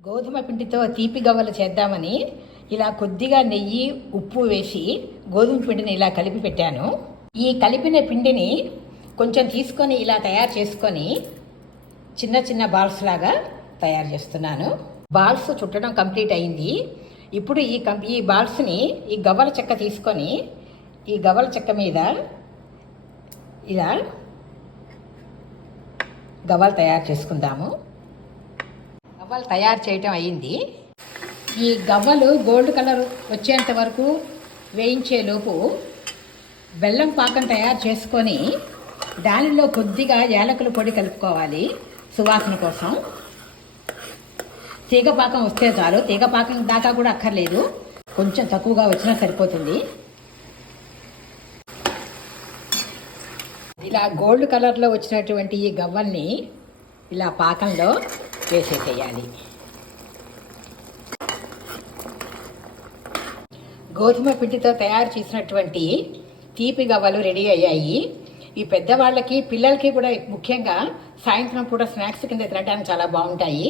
గోధుమ పిండితో తీపి గవ్వలు చేద్దామని ఇలా కొద్దిగా నెయ్యి ఉప్పు వేసి గోధుమ పిండిని ఇలా కలిపి పెట్టాను. ఈ కలిపిన పిండిని కొంచెం తీసుకొని ఇలా తయారు చేసుకొని చిన్న చిన్న బాల్స్ లాగా తయారు చేస్తున్నాను. బాల్స్ చుట్టడం కంప్లీట్ అయింది. ఇప్పుడు ఈ కం ఈ బాల్స్ని ఈ గవ్వల చెక్క తీసుకొని ఈ గవ్వల చెక్క మీద ఇలా గవ్వలు తయారు చేసుకుందాము. గవ్వలు తయారు చేయటం అయింది ఈ గవ్వలు గోల్డ్ కలర్ వచ్చేంత వరకు వేయించే లోపు బెల్లం పాకం తయారు చేసుకొని దానిలో కొద్దిగా యాలకుల పొడి కలుపుకోవాలి సువాసన కోసం. తీగ పాకం వస్తే చాలు. తీగపాకం దాకా కూడా అక్కర్లేదు. కొంచెం తక్కువగా వచ్చినా సరిపోతుంది. ఇలా గోల్డ్ కలర్లో వచ్చినటువంటి ఈ గవ్వల్ని ఇలా పాకంలో వేసేసేయాలి. గోధుమ పిండితో తయారు చేసినటువంటి తీపి గవ్వలు రెడీ అయ్యాయి. ఈ పెద్దవాళ్ళకి పిల్లలకి కూడా ముఖ్యంగా సాయంత్రం పూట స్నాక్స్ కింద తినడానికి చాలా బాగుంటాయి.